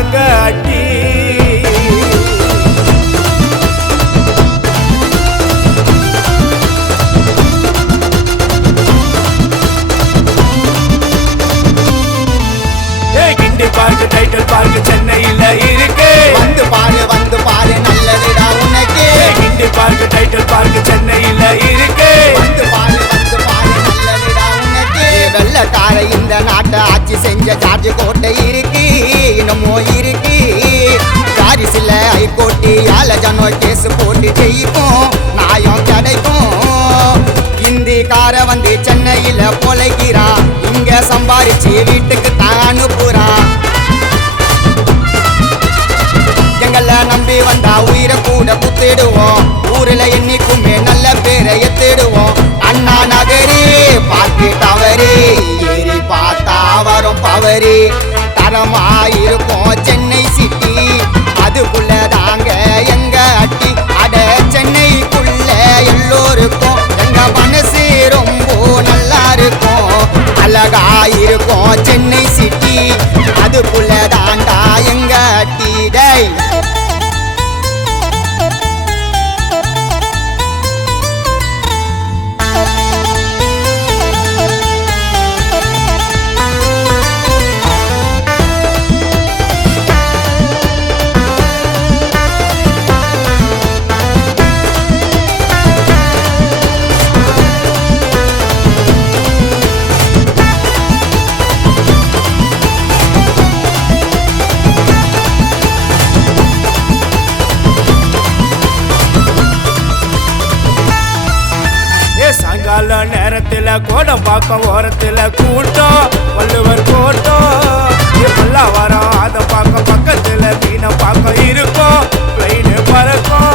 எங்க அட்டி. கிண்டி park title park சென்னையில இருக்கு. வந்து பாரு நல்லதுடா உனக்கு. கிண்டி பார்க் டைட்டில் பார்க் சென்னையில இருக்கு. வந்து பாரு நல்லதுடா உனக்கு. வெள்ளக்கார இந்த நாட்டை ஆட்சி செஞ்ச ஜார்ஜ் கோட்டை இருக்கு, இன்னமும் இருக்கு. பாரிஸ்ல ஹைகோர்ட்டு ஜனோ கேஸ் போட்டு ஜெயிக்கும், நியாயம் கிடைக்கும். இந்திக்கார வந்து சென்னையில பொழைக்கிறான், இங்க சம்பாரிச்சு வீட்டுக்கு தான் அனுப்புறான். எங்கள நம்பி வந்தா உயிரை கூட குத்திடுவோம், ஊர்ல என்னைக்குமே நல்ல பேரை எத்திடுவோம். அண்ணா நகரி பார்த்து தவறு, ஏறி பார்த்தா வரும் பவரு. தரமாயிருக்கும் சென்னை சிட்டி, அதுக்குள்ள தாங்க எங்க அட்டி. அட சென்னைக்குள்ள எல்லோருக்கும் எங்க மனசு ரொம்ப நல்லா இருக்கும். அழகாயிருக்கும் சென்னை சிட்டி, அதுக்குள்ள தாண்டா எங்க அட்டி. டேய் சாயங்கால நேரத்துல கோடம்பாக்கம் ஓரத்துல கூட்டம், வள்ளுவர் கோட்டம். பல்லாவரம் அதை பார்க்க பக்கத்துல மீனை பார்க்க இருக்கும், பிளைன் பறக்கும்.